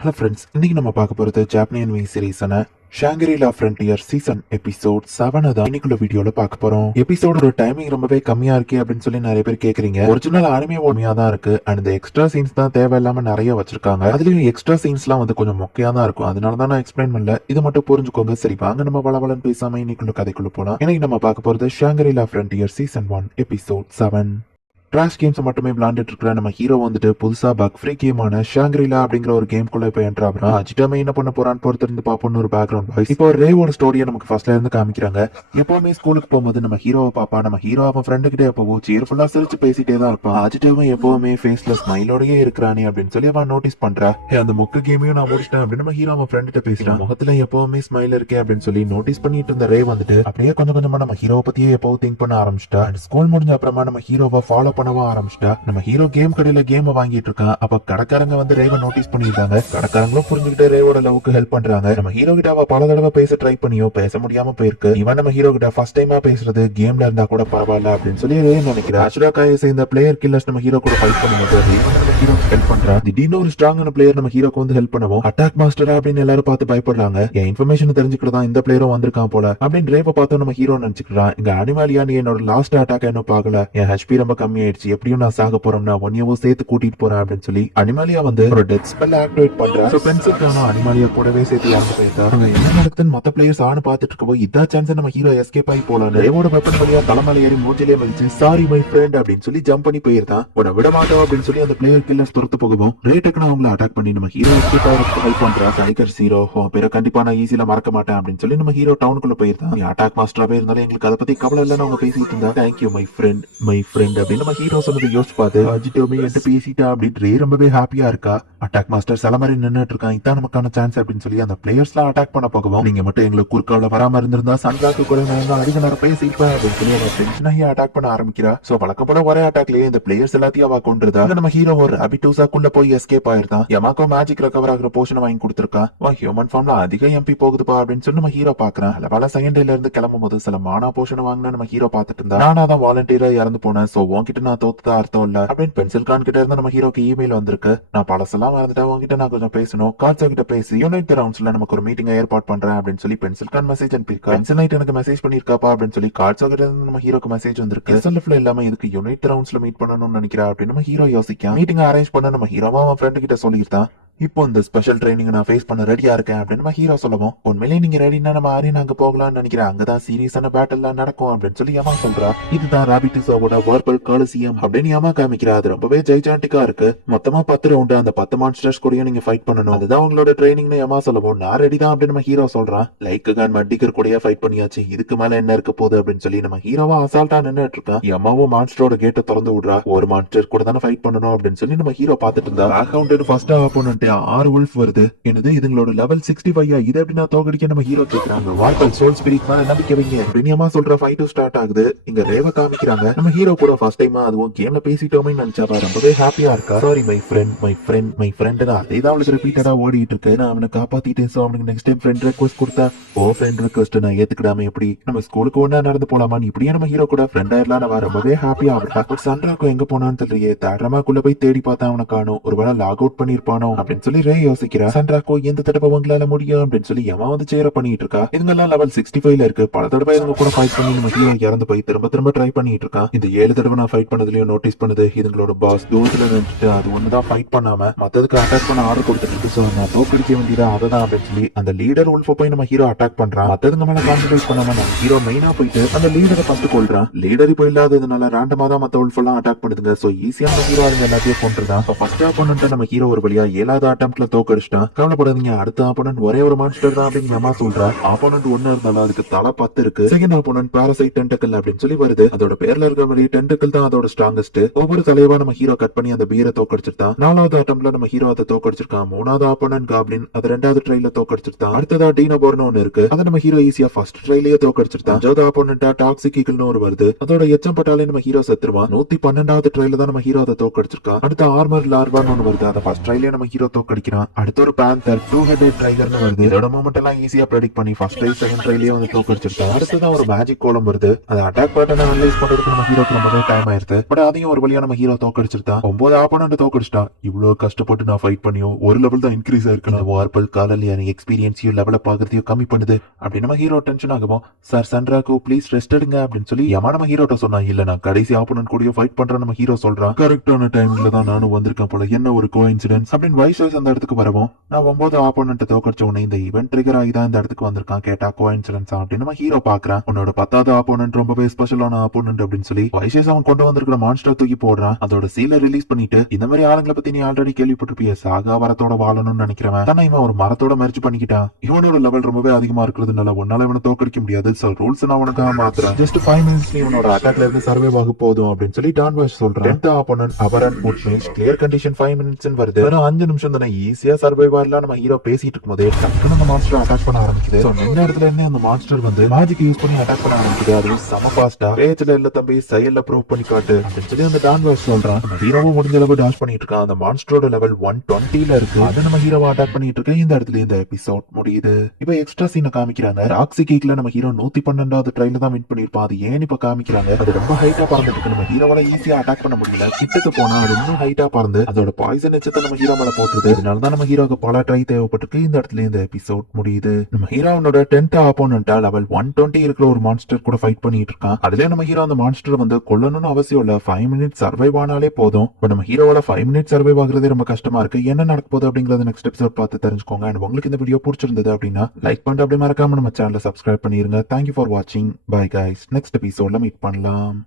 Hello friends, இன்னைக்கு நம்ம பார்க்க போறது ஜாப்பனியன் வி சீரிஸான ஷாங்கிரி-லா ஃப்ரண்டியர் சீசன் எபிசோட் 7 தான் இன்னைக்குள்ள வீடியோல பார்க்க போறோம். எபிசோடோட டைமிங் ரொம்பவே கம்மியா இருக்கு அப்படின்னு சொல்லி நிறைய பேர் கேக்குறீங்க. ஒரிஜினல் அனிமே கம்மியா தான் இருக்கு அண்ட் இந்த எக்ஸ்ட்ரா சீன்ஸ் தான் தேவையில்லாம நிறைய வச்சிருக்காங்க. அதுலயும் எக்ஸ்ட்ரா சீன்ஸ்லாம் வந்து கொஞ்சம் மொக்கையா தான் இருக்கும். அதனால தான் நான் எக்ஸ்பிளைன் பண்ணல. இது மட்டும் புரிஞ்சுக்கோங்க. சரி வாங்க நம்ம வளவலன்னு பேசாம இன்னைக்குள்ள கதைக்குள்ள போலாம். இன்னைக்கு நம்ம பார்க்க போறது Shangri-La frontier season 1 episode 7. Trash games மட்டுமே விளையாண்டுட்டு இருக்கிற நம்ம ஹீரோ வந்துட்டு புதுசா பக் ஃப்ரீ கேமான ஷாங்கிரி-லா அப்படிங்கிற ஒரு கேம்குள்ள போய் என்டர் ஆகுறான். அஜிட்டாமே என்ன பண்ண போறான்னு பொறுத்திருந்து பாப்போம்னு ஒரு பேக்ரவுண்ட் வாய்ஸ். இப்போ ரேவோட ஸ்டோரியை நமக்கு ஃபர்ஸ்ட்ல இருந்து காமிக்கிறாங்க. எப்பவுமே ஸ்கூலுக்கு போகும்போது நம்ம ஹீரோவை பாப்பா. நம்ம ஹீரோ அவன் ஃப்ரெண்டு கிட்டே எப்பவும் சேர்ஃபுல்லா சிரிச்சு பேசிட்டே தான் இருப்பான். அஜிட்டாவும் எப்பவுமே ஃபேஸ்ல ஸ்மைலோடயே இருக்கிறானே அப்படின்னு சொல்லி அவன் நோட்டீஸ் பண்றா. அந்த மொக்க கேமையும் நான் முடிச்சிட்டேன் அப்படின்னு நம்ம ஹீரோ அவன் ஃப்ரெண்ட் கிட்ட பேசுறான். முகத்துல எப்பவுமே ஸ்மைல் இருக்கே அப்படின்னு சொல்லி நோட்டீஸ் பண்ணிட்டு இருந்த ரே வந்துட்டு அப்படியே கொஞ்சம் கொஞ்சமா நம்ம ஹீரோவை பத்தியே எப்பவும் திங்க் பண்ண ஆரம்பிச்சிட்டா. ஸ்கூல் முடிஞ்ச அப்புறமா நம்ம ஹீரோவை ஃபாலோ பண்ணவும் ஆரம்பிச்சிட்டா. நம்ம ஹீரோ கேம் கடையில கேம் வாங்கிட்டு இருக்கான். அப்ப கடைக்காரங்க வந்து ரேவை நோட்டீஸ் பண்ணிருக்காங்க. கடைக்காரங்களும் புரிஞ்சுக்கிட்டு ரேவோட லவ்க்கு ஹெல்ப் பண்றாங்க. நம்ம ஹீரோ கிட்ட அவ பல தடவை பேச ட்ரை பண்ணியோ பேச முடியாம போயிருக்கு. இவன் நம்ம ஹீரோ கிட்ட ஃபர்ஸ்ட் டைமா பேசுறது கேம்ல இருந்தா கூட பரவாயில்ல அப்படின்னு சொல்லி ரே நினைக்கிறேன். அசுராக்காயை சேர்ந்த பிளேயர் கில்லர்ஸ் நம்ம ஹீரோ கூட ஃபைட் பண்ணும்போது நம்ம ஹீரோ ஹெல்ப் பண்றா. திடீர்னு ஒரு ஸ்ட்ராங்கான பிளேயர் நம்ம ஹீரோக்கு வந்து ஹெல்ப் பண்ணவும் அட்டாக் மாஸ்டர் அப்படின்னு எல்லாரும் பார்த்து பயப்படுறாங்க. என் இன்ஃபர்மேஷன் தெரிஞ்சுக்கிட்டு இந்த பிளேயரும் வந்திருக்கான் போல அப்படின்னு ரேவை பார்த்து நம்ம ஹீரோ நினைச்சுக்கிறான். இங்க அனிமாலியா நீ என்னோட லாஸ்ட் அட்டாக் இன்னும் பாக்கல. என் ஹெச்பி ரொம்ப கம்மி ஆயிடுச்சு. எப்படியும் நான் சாக போறோம்னா ஒன்னியவும் சேர்த்து கூட்டிட்டு போறேன் அப்படின்னு சொல்லி அனிமாலியா வந்து ஒரு டெத் ஸ்பெல் ஆக்டிவேட் பண்றா. சோ பென்சில்கான அனிமாலியா கூடவே சேர்த்து இறந்து போயிட்டா. என்ன நடக்குதுன்னு மத்த பிளேயர்ஸ் ஆன பார்த்துட்டு இருக்கவோ இதான் சான்ஸ் நம்ம ஹீரோ எஸ்கேப் ஆகி போலாம். ரேவோட வெப்பன் வழியா தலைமலை ஏறி மூஞ்சிலே மதிச்சு சாரி மை ஃப்ரெண்ட் அப்படின்னு சொல்லி ஜம்ப் பண்ணி போயிருந்தான். உன விட மாட்டோம் அப்படின்னு சொல்லி அந்த பிளேயர் கில்லர்ஸ் துரத்து போகவும் ரேட்டுக்கு அவங்களை அட்டாக் பண்ணி நம்ம ஹீரோ எஸ்கேப் ஆகிறதுக்கு ஹெல்ப் பண்றா. டைகர் ஹீரோ பேரை கண்டிப்பா நான் ஈஸியில மறக்க மாட்டேன் அப்படின்னு சொல்லி நம்ம ஹீரோ டவுனுக்குள்ள போயிருந்தான். அட்டாக் மாஸ்டராவே இருந்தாலும் எங்களுக்கு அதை பத்தி கவலை இல்லைன்னு அவங்க பேசிட்டு இருந்தா. தேங்க்யூ மை ஃப்ரெண்ட் அப்படின்னு நம்ம ஹீரோ சொன்னதை யோசிச்சு பார்த்து அஜிட்டோமே என்கிட்ட பேசிட்டா அப்படின்னு ரே ரொம்பவே ஹாப்பியா இருக்கா. அட்டாக் மாஸ்டர் சில மாதிரி நின்னுட்டு இருக்கான். இதான் நமக்கான சான்ஸ் அப்படின்னு சொல்லி அந்த பிளேயர்ஸ் எல்லாம் அட்டாக் பண்ண போகவும் நீங்க மட்டும் எங்களுக்கு குறுக்கால வராம இருந்திருந்தா சன்ராக்கு கூட நான் அதிக நேரம் பேசிப்பேன் அப்படின்னு சொல்லி அவன் டென்ஷன் ஆகி அட்டாக் பண்ண ஆரம்பிக்கிறா. சோ வழக்கம் போல ஒரே அட்டாக்லயே இந்த பிளேயர்ஸ் எல்லாத்தையும் அவ கொண்டுதா. நம்ம ஹீரோ ஒரு அபிட்டூசாக்குள்ள போய் எஸ்கேப் ஆயிருந்தான். யமாக்கோ மேஜிக் ரெக்கவர் ஆகிற போர்ஷன் வாங்கி கொடுத்திருக்கான். ஹியூமன் ஃபார்ம்ல அதிக எம்பி போகுதுப்பா அப்படின்னு சொல்லி நம்ம ஹீரோ பாக்குறான். பல செகண்ட் டேல இருந்து கிளம்பும் போது சில மானா போர்ஷன் வாங்கினா நம்ம ஹீரோ பாத்துட்டு இருந்தா. நானா தான் வாலண்டியரா இறந்து போனேன். சோ உன்கிட்ட நான் தோத்துதா அர்த்தம் இல்ல அப்படின்னு பென்சில் கான் கிட்ட இருந்து நம்ம ஹீரோக்கு இமெயில் வந்திருக்கு. நான் பழசெல்லாம் மறந்துட்டேன், உங்ககிட்ட நான் கொஞ்சம் பேசணும். கார்ட்ஸோ கிட்ட பேசி யுனைட் ரவுண்ட்ஸ்ல நமக்கு ஒரு மீட்டிங் ஏற்பாடு பண்றேன் அப்படின்னு சொல்லி பென்சில் கான் மெசேஜ் அனுப்பியிருக்கா. பென்சில் நைட் எனக்கு மெசேஜ் பண்ணிருக்காப்பா அப்படின்னு சொல்லி கார்ட்ஸோ கிட்ட இருந்து நம்ம ஹீரோக்கு மெசேஜ் வந்திருக்கு. எஸ்எல்எஃப்ல இல்லாம இதுக்கு யுனைட் ரவுண்ட்ஸ்ல மீட் பண்ணணும்னு நினைக்கிறா அப்படின்னு நம்ம ஹீரோ யோசிக்கான். மீட்டிங் அரேஞ்ச் பண்ண நம்ம ஹீரோவா அவன் ஃப்ரெண்ட் கிட்ட சொல்லியிருந்தான். இப்போ இந்த ஸ்பெஷல் ட்ரைனிங் நான் ஃபேஸ் பண்ண ரெடியா இருக்கேன் அப்படின்னு நம்ம ஹீரோ சொல்லவும் உண்மையிலேயே நீங்க ரெடினா நம்ம அரேனா அங்க போகலாம்னு நினைக்கிறேன். அங்கதான் சீரியஸான பேட்டல்லாம் நடக்கும் அப்படின்னு சொல்லி யமா சொல்றா. இதுதான் ராபிட்டோஸோட வர்பல் காலிசியம் அப்படின்னு யமா காமிக்கிறா. அது ரொம்பவே ஜெய்ஜாண்டிக்கா இருக்கு. மொத்தமா 10 ரவுண்ட் அந்த 10 மான்ஸ்டர்ஸ் கூடயும் நீங்க ஃபைட் பண்ணணும். அதுதான் உங்களோட ட்ரைனிங்னு யமா சொல்லவும் நான் ரெடி தான் அப்படின்னு நம்ம ஹீரோ சொல்றான். லைக் கான் மட்டிகர் கூடயே ஃபைட் பண்ணியாச்சு, இதுக்கு மேல என்ன இருக்க போகுது அப்படின்னு சொல்லி நம்ம ஹீரோவா அசால்ட்டா நின்னுட்டு இருக்கான். யமாவும் மான்ஸ்டரோட கேட்டை திறந்து விடுறா. ஒரு மான்ஸ்டர் கூட தானே ஃபைட் பண்ணணும் அப்படின்னு சொல்லி நம்ம ஹீரோ பாத்துட்டு இருந்தா. அக்கவுண்ட் ஃபர்ஸ்ட் ஆப்போனன்ட் 6 உல்ஃப் வருது. என்னது இதுங்களோட லெவல் 65 இது எப்படின்னா தோக்கடிக்க நம்ம ஹீரோ கேக்குறாங்க. வார்பல் சோல் ஸ்பிரிட் மேல நம்பிக்கை வைங்க பிரினியமா சொல்ற ஃபைட் ஸ்டார்ட் ஆகுது. இங்க ரேவ காமிக்கிறாங்க. நம்ம ஹீரோ கூட ஃபர்ஸ்ட் டைமா அதுவும் கேம்ல பேசிட்டோமே நினைச்சா ரொம்பவே ஹாப்பியா இருக்கா. சாரி மை ஃப்ரெண்ட் அதேதான் அவளுக்கு ரிப்பீட்டடா ஓடிட்டு இருக்கு. நான் அவனை காப்பாத்திட்டேன். சோ அவனுக்கு நெக்ஸ்ட் டைம் ஃப்ரெண்ட் ரெக்வெஸ்ட் கொடுத்தா ஃப்ரெண்ட் ரெக்வெஸ்ட் நான் ஏத்துக்கிடாம எப்படி நம்ம ஸ்கூலுக்கு ஒண்ணா நடந்து போலாமா. இப்படியே நம்ம ஹீரோ கூட ஃப்ரெண்ட் ஆயிரலாம். நான் ரொம்பவே ஹாப்பியா ஆகுறா. பட் சன்ராக்கு எங்க போனான்னு தெரியலையே. தேட்ரமாக்குள்ள போய் தேடி பார்த்தா அவனை காணும். ஒருவேளை லாக் அவுட் பண்ணிருப்பானோ அப்படின்னு சொல்லி ரே யோசிக்கிறா. சன்ராக்கோ எந்த தடவை உங்களால முடியும் அப்படின்னு சொல்லி யமா வந்து சேர பண்ணிட்டு இருக்கா. இதுங்கெல்லாம் லெவல் 65 இருக்கு. பல தடவை இவங்க கூட ஃபைட் பண்ணி நம்ம ஹீரோ இறந்து போய் திரும்ப ட்ரை பண்ணிட்டு இருக்கான். இந்த 7 தடவை நான் ஃபைட் பண்ணதுலயும் நோட்டீஸ் பண்ணது இதுங்களோட பாஸ் தூரத்துல நின்றுட்டு அது ஒண்ணுதான் ஃபைட் பண்ணாம மத்ததுக்கு அட்டாக் பண்ண ஆர்டர் கொடுத்துட்டு இருக்கு. சோ நான் தோக்கடிக்க வேண்டியதா அததான் அப்படின்னு சொல்லி அந்த லீடர் உல்ஃப போய் நம்ம ஹீரோ அட்டாக் பண்றான். மத்ததுங்க மேல கான்சென்ட்ரேட் பண்ணாம நம்ம ஹீரோ மெயினா போயிட்டு அந்த லீடரை ஃபர்ஸ்ட் கொல்றான். லீடர் இப்போ இல்லாததுனால ரேண்டமா தான் மத்த உல்ஃப் எல்லாம் அட்டாக் பண்ணுதுங்க. சோ ஈஸியா நம்ம ஹீரோ அதுங்க எல்லாத்தையும் கொண்டுதான். ஃபர்ஸ்ட் ஆப்போனன்ட் நம்ம ஹீரோ ஒரு வழியா 7வது அட்டெம்ப்ட்ல தோக்கடிச்சிட்டான். கவலைப்படாதீங்க, அடுத்த ஆப்போனன்ட் ஒரே ஒரு மான்ஸ்டர் தான் அப்படின்னு யமா சொல்றா. ஆப்போனன்ட் ஒண்ணு இருந்தாலும் அதுக்கு தலை 10 இருக்கு. செகண்ட் ஆப்போனன்ட் பாராசைட் டென்டக்கிள் அப்படின்னு சொல்லி வருது. அதோட பேர்ல இருக்க மாதிரி டென்டக்கிள் தான் அதோட ஸ்ட்ராங்கஸ்ட். ஒவ்வொரு தலைவா நம்ம ஹீரோ கட் பண்ணி அந்த பீரை தோக்கடிச்சிருந்தான். 4வது அட்டெம்ப்ட்ல நம்ம ஹீரோ அதை தோக்கடிச்சிருக்கான். 3வது ஆப்போனன்ட் காப்ளின் அதை 2வது ட்ரைல தோக்கடிச்சிருந்தான். அடுத்ததா டீனபோர்னு ஒண்ணு இருக்கு. அதை நம்ம ஹீரோ ஈஸியா ஃபர்ஸ்ட் ட்ரைலயே தோக்கடிச்சிருந்தான். 5வது ஆப்போனன்ட்டா டாக்ஸிக் ஈகிள்னு ஒரு வருது. அதோட எச்சம் பட்டாலே நம்ம ஹீரோ செத்துருவான். 112வது ட்ரைல தான் நம்ம ஹீரோ அதை தோக்கடிச்சிருக்கான். அடுத்த ஆர்மர் லார்வான்னு ஒண்ணு வருது. அதை ஃபர்ஸ்ட் ட்ரைலயே நம்ம ஹீரோ தோக்கடிக்கிறான். அடுத்த ஒரு பேந்தர் 2 ஹெடட் டைகர்னு வருது. இதோட மூமெண்ட் எல்லாம் ஈஸியா ப்ரெடிக்ட் பண்ணி ஃபர்ஸ்ட் ட்ரை செகண்ட் ட்ரைலயே வந்து தோக்கடிச்சிருக்கான். அடுத்ததான் ஒரு மேஜிக் கோலம் வருது. அது அட்டாக் பேட்டர்ன் அனலைஸ் பண்றதுக்கு நம்ம ஹீரோக்கு ரொம்பவே டைம் ஆயிருது. பட் அதையும் ஒரு வழியா நம்ம ஹீரோ தோக்கடிச்சிருக்கான். 9 ஆப்போனன்ட் தோக்கடிச்சிட்டான். இவ்வளவு கஷ்டப்பட்டு நான் ஃபைட் பண்ணியும் ஒரு லெவல் தான் இன்க்ரீஸ் ஆயிருக்கு. வார்பல் காலியான எக்ஸ்பீரியன்ஸையும் லெவல பாக்குறதையும் கம்மி பண்ணுது அப்படி நம்ம ஹீரோ டென்ஷன் ஆகும். சார் சன்ராக்கு ப்ளீஸ் ரெஸ்ட் எடுங்க அப்படின்னு சொல்லி யமா நம்ம ஹீரோட்ட சொன்னா. இல்ல நான் கடைசி ஆப்போனன்ட் கூடயும் ஃபைட் பண்றேன் நம்ம ஹீரோ சொல்றான். கரெக்டான டைம்ல தான் நானும் வந்திருக்கேன் போல, என்ன ஒரு கோஇன்சிடென்ஸ் அப்படின்னு வைஸ் அந்த இடத்துக்கு வரவும் நான் 9 ஆப்போனன்ட் தோக்கடிச்ச உடனே இந்த ஈவென்ட் ட்ரிகர் ஆகி தான் இந்த இடத்துக்கு வந்திருக்கான். கேட்டா கோஇன்சிடென்ஸ் அப்படின்னு நம்ம ஹீரோ பாக்குறான். உன்னோட 10வது ஆப்போனன்ட் ரொம்பவே ஸ்பெஷலான ஆப்போனன்ட் அப்படின்னு சொல்லி வைஸ் அவன் கொண்டு வந்திருக்கிற மான்ஸ்டர் தூக்கி போடுறான். அதோட சீலை ரிலீஸ் பண்ணிட்டு இந்த மாதிரி ஆளுங்களை பத்தி நீ ஆல்ரெடி கேள்விப்பட்டிருப்பிய, சாகா வரத்தோட வாழணும்னு நினைக்கிறவன் தானே இவன் ஒரு மரத்தோட மெர்ஜ் பண்ணிக்கிட்டான். இவனோட லெவல் ரொம்பவே அதிகமா இருக்கிறதுனால உன்னால இவனை தோக்கடிக்க முடியாது. சோ ரூல்ஸ் நான் உனக்காக மாத்துறேன். ஜஸ்ட் 5 மினிட்ஸ் நீ இவனோட அட்டாக்ல இருந்து சர்வே ஆக போதும் அப்படின்னு சொல்லி டான் வாஷ் சொல்றான். 10th ஆப்போனன்ட் அபரன் முட்மேஷ் கிளியர் கண்டிஷன் 5 மினிட்ஸ் வருது. வெறும் 5 நிமிஷம் தானே ஈஸியா சர்வைவ் ஆகலாம். நம்ம ஹீரோ பேசிட்டு இருக்கும்போதே டக்குனு அந்த மான்ஸ்டர் அட்டாக் பண்ண ஆரம்பிக்குது. சோ நின்ன இடத்துல இருந்து அந்த மான்ஸ்டர் வந்து மேஜிக் யூஸ் பண்ணி அட்டாக் பண்ண ஆரம்பிக்குது. அதுவும் செம ஃபாஸ்டா. பேஜ்ல இல்ல தம்பி செயல்ல ப்ரூவ் பண்ணி காட்டு அப்படின்னு சொல்லி அந்த டான் வாஷ் சொல்றான். நம்ம ஹீரோவும் முடிஞ்ச அளவு டாஷ் பண்ணிட்டு இருக்கான். அந்த மான்ஸ்டரோட லெவல் 120ல இருக்கு. அது நம்ம ஹீரோவை அட்டாக் பண்ணிட்டு இருக்க இந்த இடத்துல இந்த எபிசோட் முடியுது. இப்ப எக்ஸ்ட்ரா சீனை காமிக்கிறாங்க. ராக்ஸி கேக்ல நம்ம ஹீரோ 112வது ட்ரைல தான் வின் பண்ணிருப்பான். அது ஏன் இப்ப காமிக்கிறாங்க? அது ரொம்ப ஹைட்டா பறந்துட்டு இருக்கு. நம்ம ஹீரோவால ஈஸியா அட்டாக் பண்ண முடியல. கிட்டக்கு போனா அது இன்னும் ஹைட்டா பறந்து அதோட பாய்சன் எச்சத்தை நம்ம ஹீரோ மேல போட்டுருது. அதனாலதான் நம்ம ஹீரோக்கு பல ட்ரை தேவைப்பட்டிருக்கு. இந்த இடத்துல இந்த எபிசோட் முடியுது. நம்ம ஹீரோனோட 10th ஆப்போனன்ட்டா லெவல் 120 இருக்கிற ஒரு மான்ஸ்டர் கூட ஃபைட் பண்ணிட்டு இருக்கான். அதுல நம்ம ஹீரோ அந்த மான்ஸ்டர் வந்து கொல்லணும்னு அவசியம் இல்ல. 5 மினிட்ஸ் சர்வைவ் ஆனாலே போதும். பட் நம்ம ஹீரோவால 5 மினிட்ஸ் சர்வைவ் ஆகுறதே ரொம்ப கஷ்டமா இருக்கு. என்ன நடக்க போகுது அப்படிங்கறது நெக்ஸ்ட் எபிசோட் பார்த்து தெரிஞ்சுக்கோங்க. அண்ட் உங்களுக்கு இந்த வீடியோ பிடிச்சிருந்தது அப்படின்னா லைக் பண்ணிட்டு அப்படியே மறக்காம நம்ம சேனலை சப்ஸ்கிரைப் பண்ணிருங்க. தேங்க்யூ ஃபார் வாட்சிங். Bye guys. நெக்ஸ்ட் எபிசோட்ல மீட் பண்ணலாம்.